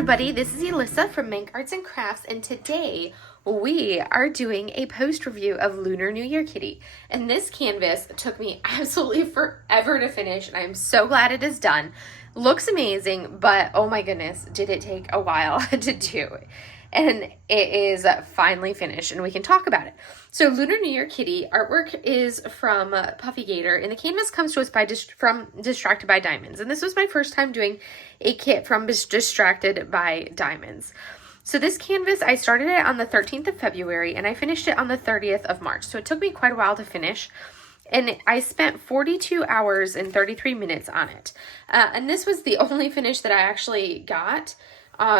everybody, this is Alyssa from Mank Arts and Crafts, and today we are doing a post review of Lunar New Year Kitty. And this canvas took me absolutely forever to finish, and I'm so glad it is done. Looks amazing, but oh my goodness, did it take a while to do. And it is finally finished, and we can talk about it. So Lunar New Year Kitty artwork is from PuffyGator, and the canvas comes to us from Distracted by Diamonds. And this was my first time doing a kit from Distracted by Diamonds. So this canvas, I started it on the 13th of February, and I finished it on the 30th of March. So it took me quite a while to finish. And I spent 42 hours and 33 minutes on it. And this was the only finish that I actually got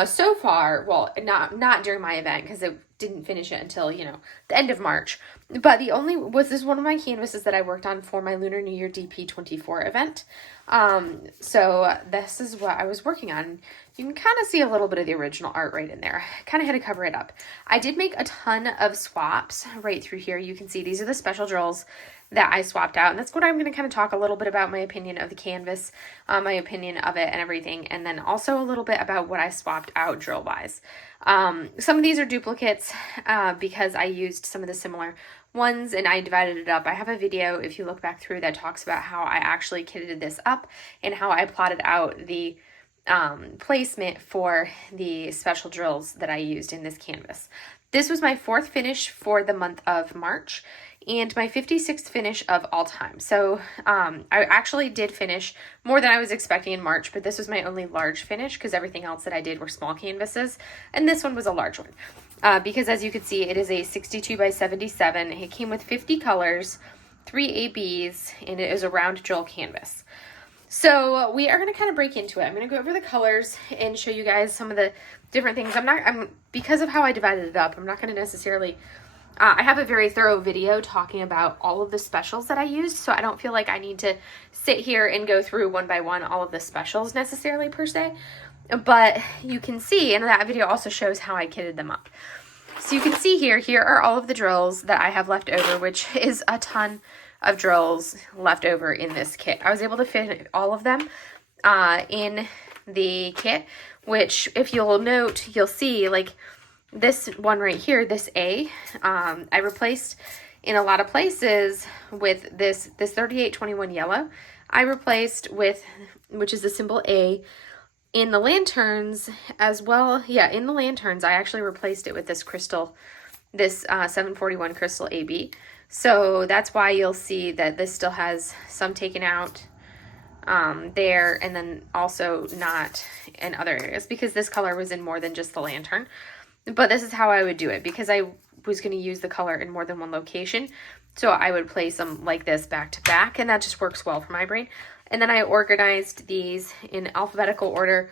so far. Well, not during my event, because it didn't finish it until, the end of March. But this is one of my canvases that I worked on for my Lunar New Year DP24 event. So this is what I was working on. You can kind of see a little bit of the original art right in there. Kind of had to cover it up. I did make a ton of swaps right through here. You can see these are the special drills that I swapped out, and that's what I'm going to kind of talk a little bit about, my opinion of the canvas, my opinion of it and everything, and then also a little bit about what I swapped out drill wise. Some of these are duplicates because I used some of the similar ones and I divided it up. I have a video, if you look back through, that talks about how I actually kitted this up and how I plotted out the placement for the special drills that I used in this canvas. This was my 4th finish for the month of March and my 56th finish of all time. So I actually did finish more than I was expecting in March, but this was my only large finish because everything else that I did were small canvases, and this one was a large one. Because as you can see, it is a 62 by 77. It came with 50 colors, 3 ABs, and it is a round drill canvas. So we are going to kind of break into it. I'm going to go over the colors and show you guys some of the different things. Because of how I divided it up, I'm not going to necessarily, I have a very thorough video talking about all of the specials that I used, so I don't feel like I need to sit here and go through one by one all of the specials necessarily per se. But you can see, and that video also shows how I kitted them up. So you can see here are all of the drills that I have left over, which is a ton of drills left over in this kit. I was able to fit all of them in the kit, which if you'll note, you'll see like this one right here, this A, I replaced in a lot of places with this 3821 yellow. I replaced with, which is the symbol A, in the lanterns as well. Yeah, in the lanterns, I actually replaced it with this crystal, this 741 crystal AB. So that's why you'll see that this still has some taken out there, and then also not in other areas, because this color was in more than just the lantern. But this is how I would do it, because I was going to use the color in more than one location. So I would place them like this back to back, and that just works well for my brain. And then I organized these in alphabetical order,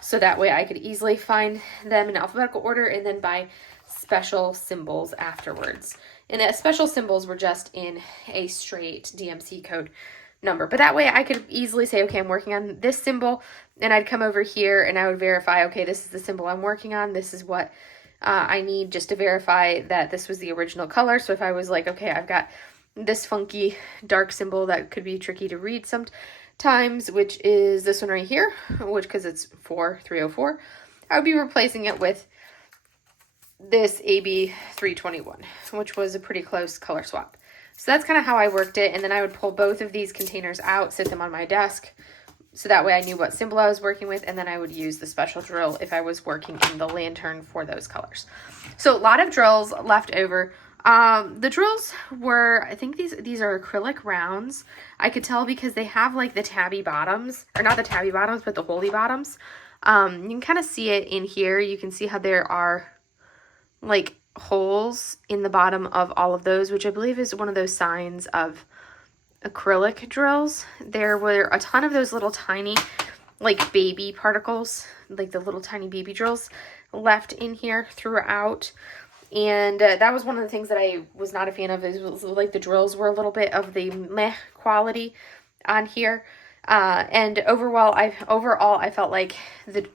so that way I could easily find them in alphabetical order, and then by special symbols afterwards. And the special symbols were just in a straight DMC code number. But that way I could easily say, okay, I'm working on this symbol, and I'd come over here and I would verify, okay, this is the symbol I'm working on. This is what I need just to verify that this was the original color. So if I was like, okay, I've got this funky dark symbol that could be tricky to read sometimes, which is this one right here, which, because it's 4304, I would be replacing it with this AB 321, which was a pretty close color swap. So that's kind of how I worked it. And then I would pull both of these containers out, sit them on my desk, so that way I knew what symbol I was working with, and then I would use the special drill if I was working in the lantern for those colors. So a lot of drills left over. The drills were, I think these are acrylic rounds. I could tell because they have like the tabby bottoms, or not the tabby bottoms, but the holy bottoms. You can kind of see it in here. You can see how there are like holes in the bottom of all of those, which I believe is one of those signs of acrylic drills. There were a ton of those little tiny like baby particles, like the little tiny baby drills left in here throughout. And that was one of the things that I was not a fan of, is like the drills were a little bit of the meh quality on here. And overall I felt like the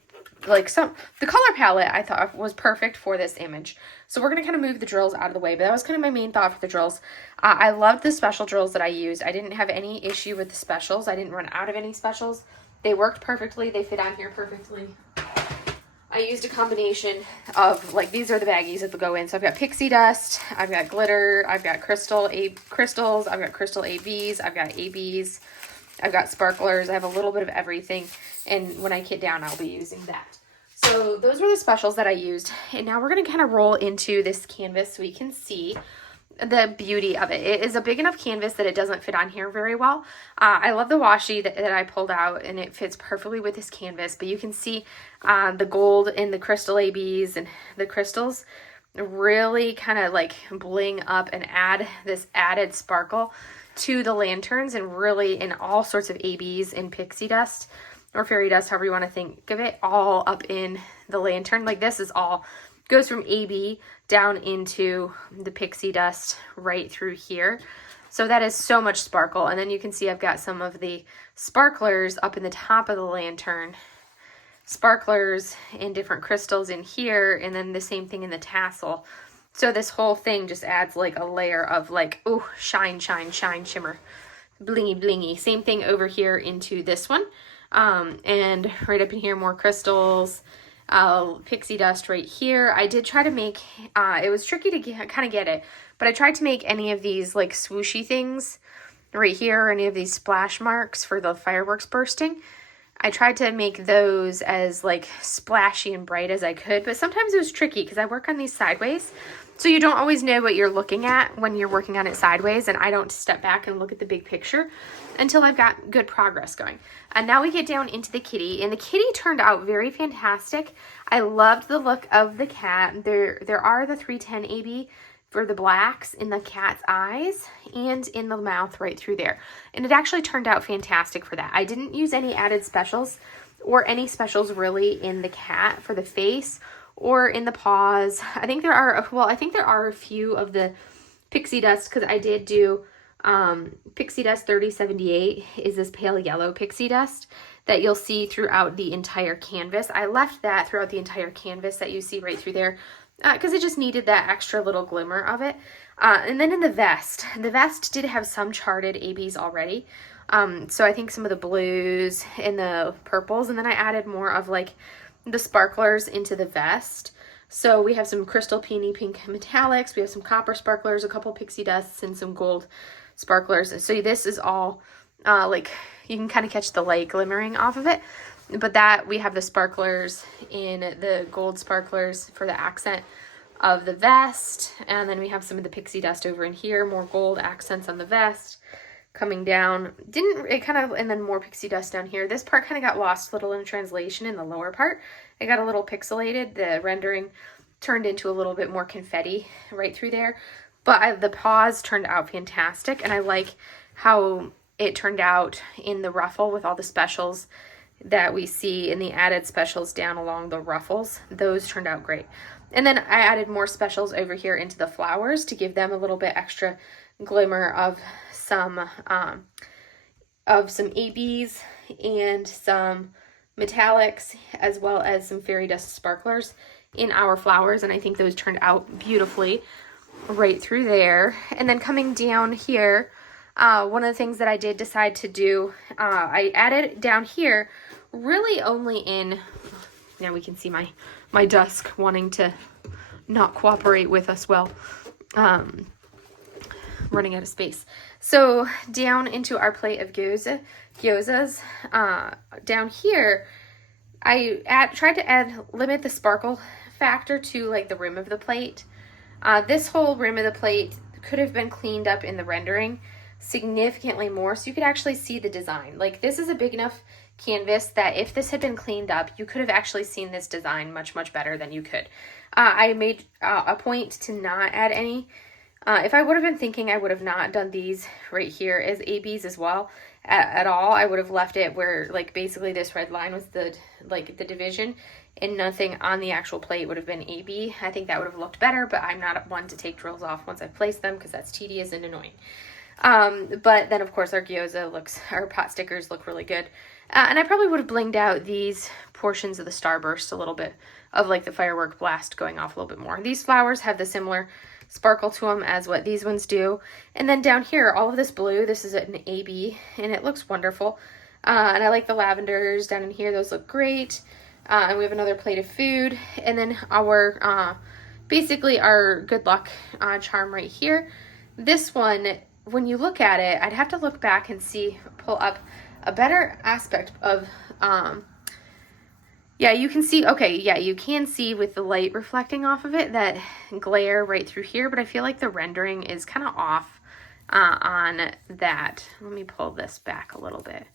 color palette I thought was perfect for this image. So we're going to kind of move the drills out of the way, but that was kind of my main thought for the drills. I loved the special drills that I used. I didn't have any issue with the specials. I didn't run out of any specials. They worked perfectly. They fit on here perfectly. I used a combination of, like, these are the baggies that will go in. So I've got pixie dust, I've got glitter, I've got crystals, I've got crystal ABs, I've got ABs, I've got sparklers. I have a little bit of everything. And when I kit down, I'll be using that. So those were the specials that I used. And now we're going to kind of roll into this canvas so we can see the beauty of it. It is a big enough canvas that it doesn't fit on here very well. I love the washi that I pulled out, and it fits perfectly with this canvas, but you can see the gold in the crystal ABs, and the crystals really kind of like bling up and add this added sparkle to the lanterns, and really in all sorts of ABs and pixie dust or fairy dust, however you want to think of it, all up in the lantern. Like this is all goes from AB down into the pixie dust right through here. So that is so much sparkle. And then you can see I've got some of the sparklers up in the top of the lantern, sparklers and different crystals in here, and then the same thing in the tassel. So this whole thing just adds like a layer of like, oh, shine, shine, shine, shimmer, blingy, blingy. Same thing over here into this one. And right up in here, more crystals, pixie dust right here. I did try to make, it was tricky to kind of get it, but I tried to make any of these like swooshy things right here, or any of these splash marks for the fireworks bursting. I tried to make those as like splashy and bright as I could, but sometimes it was tricky because I work on these sideways. So you don't always know what you're looking at when you're working on it sideways, and I don't step back and look at the big picture until I've got good progress going. And now we get down into the kitty, and the kitty turned out very fantastic. I loved the look of the cat. There are the 310 AB for the blacks in the cat's eyes and in the mouth right through there. And it actually turned out fantastic for that. I didn't use any added specials or any specials really in the cat for the face or in the paws. I think there are, well, I think there are a few of the pixie dust, because I did do pixie dust 3078 is this pale yellow pixie dust that you'll see throughout the entire canvas. I left that throughout the entire canvas that you see right through there because it just needed that extra little glimmer of it. And then in the vest did have some charted ABs already. So I think some of the blues and the purples, and then I added more of like the sparklers into the vest. So we have some crystal peony pink metallics, we have some copper sparklers, a couple pixie dusts, and some gold sparklers. So this is all like you can kind of catch the light glimmering off of it, but that we have the sparklers in the gold sparklers for the accent of the vest, and then we have some of the pixie dust over in here, more gold accents on the vest coming down. And then more pixie dust down here. This part kind of got lost a little in translation in the lower part. It got a little pixelated. The rendering turned into a little bit more confetti right through there. But the paws turned out fantastic, and I like how it turned out in the ruffle with all the specials that we see in the added specials down along the ruffles. Those turned out great. And then I added more specials over here into the flowers to give them a little bit extra glimmer of some ABs and some metallics, as well as some fairy dust sparklers in our flowers, and I think those turned out beautifully right through there. And then coming down here, one of the things that I did decide to do, I added down here really only in, now we can see my dusk wanting to not cooperate with us well, running out of space. So down into our plate of gyozas, down here, I tried to limit the sparkle factor to like the rim of the plate. This whole rim of the plate could have been cleaned up in the rendering significantly more, so you could actually see the design. Like, this is a big enough canvas that if this had been cleaned up, you could have actually seen this design much, much better than you could. I made a point to not add any. If I would have been thinking, I would have not done these right here as ABs as well at all. I would have left it where, like, basically this red line was the division, and nothing on the actual plate would have been AB. I think that would have looked better, but I'm not one to take drills off once I've placed them because that's tedious and annoying. But then of course our our pot stickers look really good. And I probably would have blinged out these portions of the starburst a little bit, of like the firework blast going off a little bit more. These flowers have the similar sparkle to them as what these ones do. And then down here, all of this blue, this is an AB, and it looks wonderful. And I like the lavenders down in here. Those look great. And we have another plate of food. And then our, basically our good luck charm right here. This one, when you look at it, I'd have to look back and pull up a better aspect of, yeah, you can see, okay, yeah, you can see with the light reflecting off of it that glare right through here, but I feel like the rendering is kind of off on that. Let me pull this back a little bit.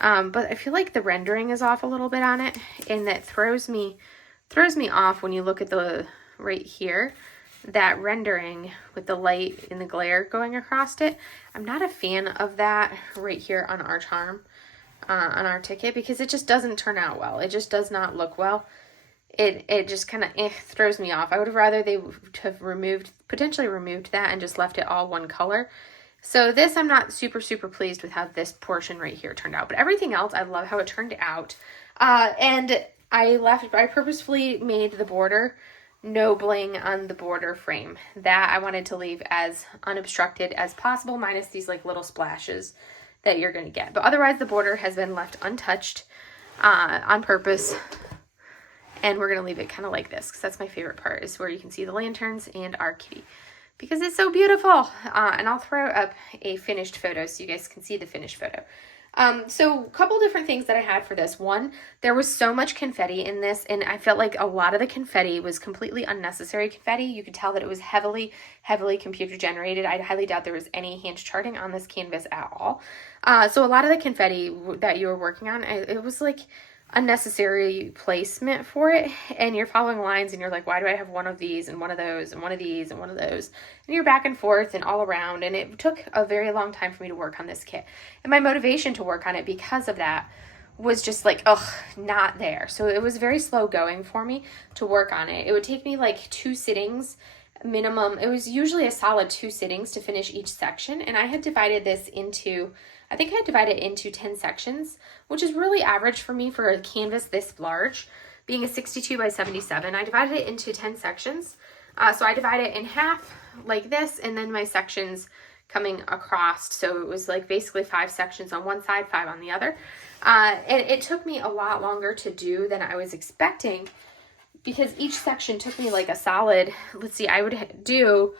But I feel like the rendering is off a little bit on it, and that throws me off when you look at the right here, that rendering with the light and the glare going across it. I'm not a fan of that right here on our charm, on our ticket, because it just doesn't turn out well. It just does not look well. It just kind of throws me off. I would have rather they have potentially removed that and just left it all one color. So this, I'm not super pleased with how this portion right here turned out, but everything else, I love how it turned out. And I purposefully made the border no bling on the border frame. That I wanted to leave as unobstructed as possible, minus these like little splashes that you're going to get. But otherwise, the border has been left untouched on purpose. And we're going to leave it kind of like this, because that's my favorite part, is where you can see the lanterns and our kitty, because it's so beautiful. And I'll throw up a finished photo so you guys can see the finished photo. So a couple different things that I had for this. One, there was so much confetti in this, and I felt like a lot of the confetti was completely unnecessary confetti. You could tell that it was heavily computer generated. I highly doubt there was any hand charting on this canvas at all. So a lot of the confetti that you were working on, it was like unnecessary placement for it, and you're following lines and you're like, why do I have one of these and one of those and one of these and one of those, and you're back and forth and all around, and it took a very long time for me to work on this kit. And my motivation to work on it because of that was just like, not there. So it was very slow going for me to work on it. It would take me like 2 sittings minimum. It was usually a solid 2 sittings to finish each section, and I had divided this into, I think I had divided it into 10 sections, which is really average for me for a canvas this large, being a 62 by 77. I divided it into 10 sections. So I divide it in half like this, and then my sections coming across. So it was like basically 5 sections on one side, 5 on the other. And it took me a lot longer to do than I was expecting, because each section took me like a solid, let's see, I would do,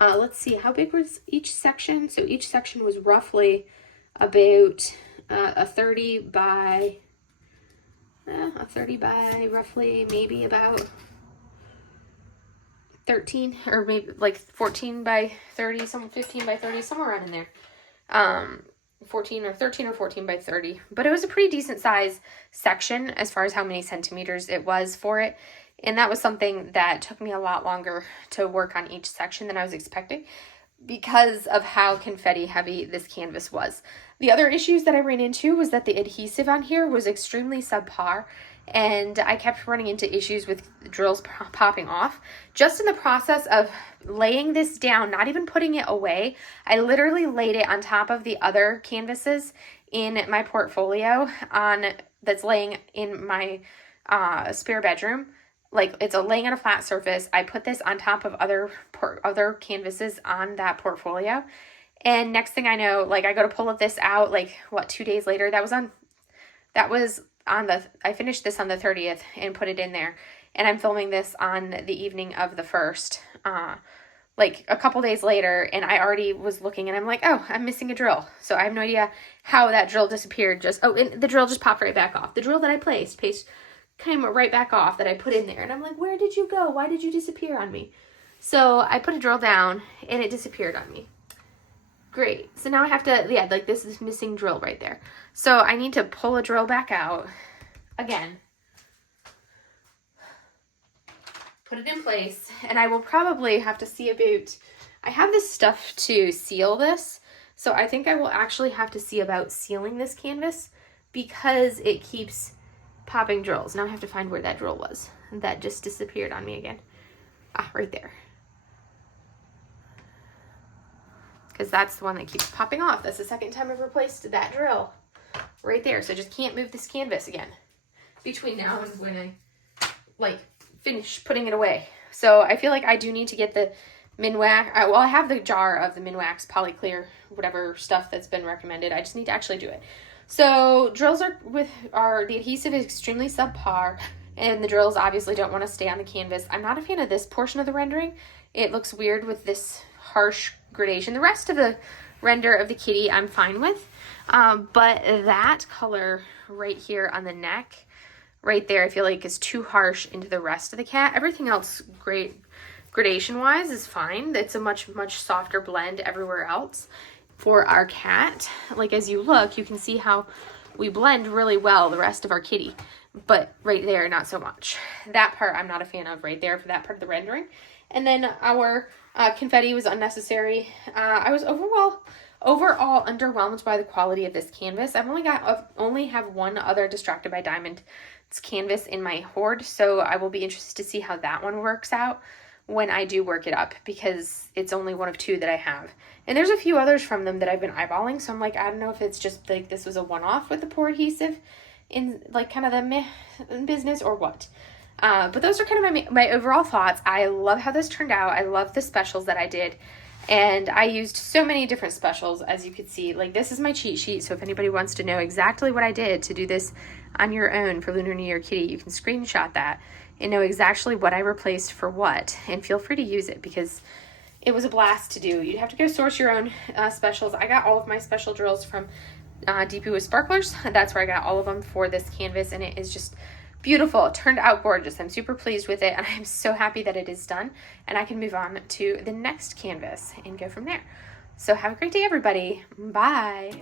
let's see, how big was each section? So each section was roughly about a 30 by roughly maybe about 13, or maybe like 14 by 30, 15 by 30, somewhere around in there. 13 or 14 by 30. But it was a pretty decent size section as far as how many centimeters it was for it. And that was something that took me a lot longer to work on each section than I was expecting, because of how confetti heavy this canvas was. The other issues that I ran into was that the adhesive on here was extremely subpar, and I kept running into issues with drills popping off. Just in the process of laying this down, not even putting it away, I literally laid it on top of the other canvases in my portfolio that's laying in my spare bedroom. Like, it's laying on a flat surface. I put this on top of other canvases on that portfolio. And next thing I know, like, I go to pull this out, like, 2 days later, I finished this on the 30th and put it in there. And I'm filming this on the evening of the 1st, like a couple days later, and I already was looking and I'm like, oh, I'm missing a drill. So I have no idea how that drill disappeared. And the drill just popped right back off. The drill that I placed came right back off that I put in there. And I'm like, where did you go? Why did you disappear on me? So I put a drill down and it disappeared on me. Great. So now I have to, like, this is missing drill right there. So I need to pull a drill back out again, put it in place, and I will probably have to see about, I have this stuff to seal this. So I think I will actually have to see about sealing this canvas, because it keeps popping drills. Now I have to find where that drill was. That just disappeared on me again. Right there. Because that's the one that keeps popping off. That's the second time I've replaced that drill. Right there. So I just can't move this canvas again between now and when I, like, finish putting it away. So I feel like I do need to get the Minwax. I have the jar of the Minwax Polyclear, whatever stuff that's been recommended. I just need to actually do it. So drills the adhesive is extremely subpar, and the drills obviously don't want to stay on the canvas. I'm not a fan of this portion of the rendering. It looks weird with this harsh gradation. The rest of the render of the kitty I'm fine with, but that color right here on the neck, right there, I feel like is too harsh into the rest of the cat. Everything else, great gradation wise, is fine. It's a much softer blend everywhere else. For our cat, like as you look, you can see how we blend really well the rest of our kitty, but right there, not so much. That part I'm not a fan of right there for that part of the rendering. And then our confetti was unnecessary. I was overall underwhelmed by the quality of this canvas. I've only have one other Distracted by Diamond canvas in my hoard, so I will be interested to see how that one works out when I do work it up, because it's only one of two that I have. And there's a few others from them that I've been eyeballing, so I'm like, I don't know if it's just like this was a one-off with the poor adhesive in like kind of the meh business or what. But those are kind of my overall thoughts. I love how this turned out. I love the specials that I did. And I used so many different specials, as you could see. Like, this is my cheat sheet, so if anybody wants to know exactly what I did to do this on your own for Lunar New Year Kitty, you can screenshot that and know exactly what I replaced for what. And feel free to use it, because it was a blast to do. You'd have to go source your own specials. I got all of my special drills from DP with Sparklers. That's where I got all of them for this canvas, and it is just beautiful. It turned out gorgeous. I'm super pleased with it, and I'm so happy that it is done, and I can move on to the next canvas and go from there. So have a great day, everybody. Bye.